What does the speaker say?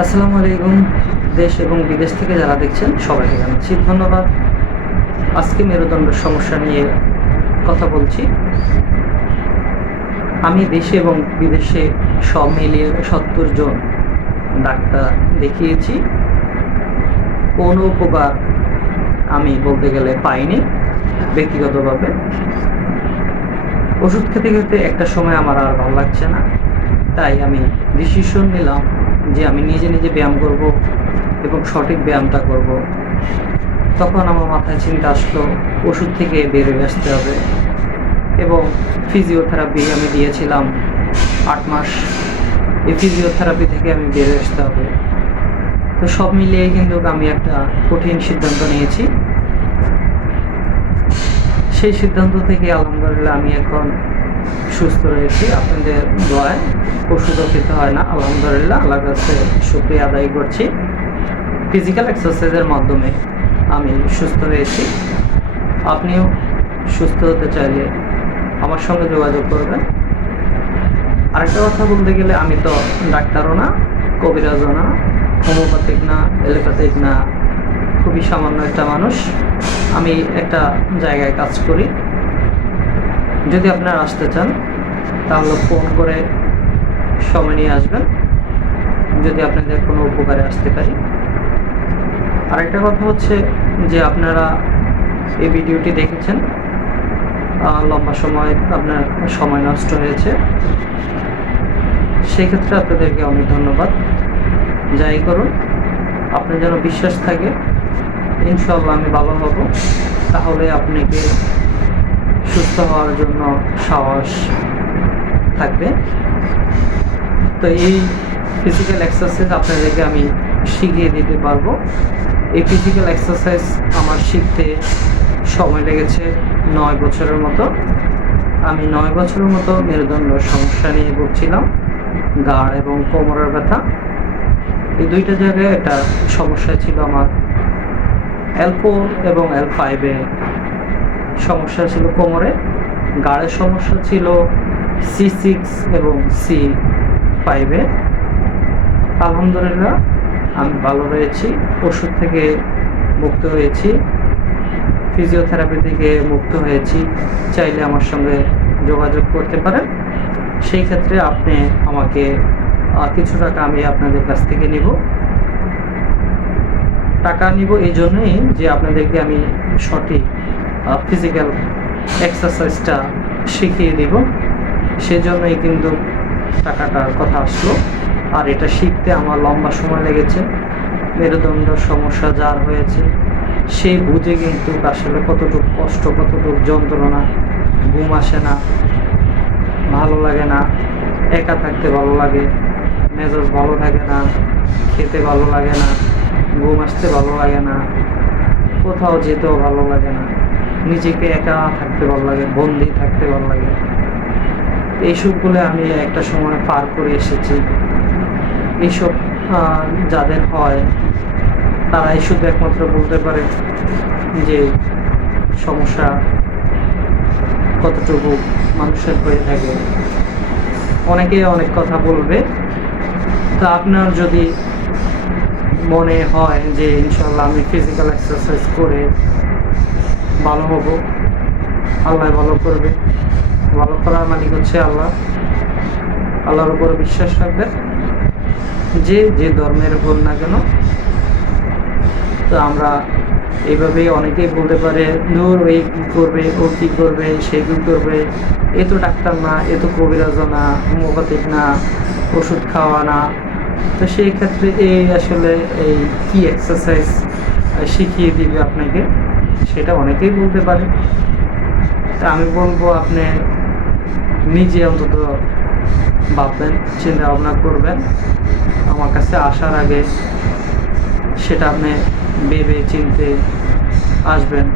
আসসালামু আলাইকুম, দেশ এবং বিদেশ থেকে যারা দেখছেন, সবাইকে জানাচ্ছি ধন্যবাদ। আজকে মেরুদণ্ড সমস্যা নিয়ে কথা বলছি। আমি দেশে এবং বিদেশে সব মিলিয়ে সত্তর জন ডাক্তার দেখিয়েছি। কোনো উপকার আমি বলতে গেলে পাইনি, ব্যক্তিগতভাবে। ওষুধ খেতে খেতে একটা সময় আমার আর ভালো লাগছে না, তাই আমি ডিসিশন নিলাম যে আমি নিজে নিজে ব্যায়াম করব এবং সঠিক ব্যায়ামটা করব। তখন আমার মাথায় চিন্তা আসলো, ওষুধ থেকে বেরোয় আসতে হবে। এবং ফিজিওথেরাপি আমি দিয়েছিলাম আট মাস। এই ফিজিওথেরাপি থেকে আমি বেরোয় আসতে হবে। তো সব মিলিয়ে কিন্তু আমি একটা কঠিন সিদ্ধান্ত নিয়েছি। সেই সিদ্ধান্ত থেকে আলহামদুলিল্লাহ আমি এখন সুস্থ রয়েছি, আপনাদের দোয়ায় ওষুধও খেতে হয় না। আলহামদুলিল্লাহ, আল্লাহর কাছে শুক্রিয়া আদায় করছি। ফিজিক্যাল এক্সারসাইজের মাধ্যমে আমি সুস্থ হয়েছি আপনিও সুস্থ হতে চাইলে আমার সঙ্গে যোগাযোগ করবেন। আরেকটা কথা বলতে গেলে, আমি তো ডাক্তারও না, কবিরাজও না, হোমিওপ্যাথিক না এলোপ্যাথিক না, খুবই সামান্য একটা মানুষ। আমি একটা জায়গায় কাজ করি। যদি আপনারা আসতে চান, তাহলে ফোন করে সময় নিয়ে আসবেন। যদি আপনাদের কোনো উপকারে আসতে পারি। আরেকটা কথা হচ্ছে যে আপনারা এই ভিডিওটি দেখেছেন। লম্বা সময় আপনার সময় নষ্ট হয়েছে। সেই ক্ষেত্রে আপনাদেরকে অনেক ধন্যবাদ। যাই করুন, আপনার যেন বিশ্বাস থাকে ইনশাল্লাহ আমি ভালো হব। তাহলে আপনাকে সুস্থ হওয়ার জন্য সাহস থাকবে। তো এই ফিজিক্যাল এক্সারসাইজ আপনাদেরকে আমি শিখিয়ে দিতে পারব। এই ফিজিক্যাল এক্সারসাইজ আমার শিখতে সময় লেগেছে নয় বছরের মতো। আমি নয় বছরের মতো মেরুদণ্ড সমস্যা নিয়ে ভুগছিলাম গাড় এবং কোমরের ব্যথা। এই দুইটা জায়গায় একটা সমস্যা ছিল আমার। এল এবং এল ফাইভে সমস্যা ছিল কোমরে, গাড়ের সমস্যা ছিল সি সিক্স এবং সি ফাইভে আলহামদুলিল্লাহ, আমি ভালো রয়েছি, ওষুধ থেকে মুক্ত হয়েছি ফিজিওথেরাপি থেকে মুক্ত হয়েছি, চাইলে আমার সঙ্গে যোগাযোগ করতে পারেন। সেই ক্ষেত্রে আপনি আমাকে কিছু টাকা আমি আপনাদের কাছ থেকে নিব। টাকা নিব এই জন্যই যে আপনাদেরকে আমি সঠিক ফিজিক্যাল এক্সারসাইজটা শিখিয়ে দিব। সেজন্যই কিন্তু টাকাটার কথা আসলো। আর এটা শিখতে আমার লম্বা সময় লেগেছে। মেরুদণ্ড সমস্যা যার হয়েছে, সে বুঝে কিন্তু আসলে কতটুকু কষ্ট, কতটুকু যন্ত্রণা, ঘুম আসে না, ভালো লাগে না, একা থাকতে ভালো লাগে, মেজাজ ভালো থাকে না, খেতে ভালো লাগে না, ঘুম আসতে ভালো লাগে না, কোথাও যেতেও ভালো লাগে না। নিজেকে একা থাকতে ভালো লাগে, বন্দি থাকতে ভালো লাগে। এইসবগুলো আমি একটা সময় পার করে এসেছি। এইসব যাদের হয়, তারাই শুধু একমাত্র বলতে পারে যে সমস্যা কতটুকু মানুষের হয়ে থাকে। অনেকে অনেক কথা বলবে, তা আপনার যদি মনে হয় যে ইনশাল্লাহ আমি ফিজিক্যাল এক্সারসাইজ করে ভালো হব। আল্লাহ ভালো করবে। ভালো করার মালিক হচ্ছে আল্লাহ। আল্লাহর উপরে বিশ্বাস রাখবেন যে যে ধর্মের হোক না কেন। তো আমরা এইভাবে অনেকেই বলতে পারে ধর এই কী করবে? ও কী করবে? সে কী করবে? এ তো ডাক্তার না, এ তো কবিরাজ না, হোমিওপ্যাথিক না, ওষুধ খাওয়া না। তো সেই ক্ষেত্রে এই আসলে এই কি এক্সারসাইজ শিখিয়ে দিবে আপনাকে? সেটা অনেকেই বলতে পারে। তা আমি বলব, আপনি নিজে অন্তত ভাববেন চিন্তা ভাবনা করবেন। আমার কাছে আসার আগে সেটা আপনি ভেবে চিনতে আসবেন।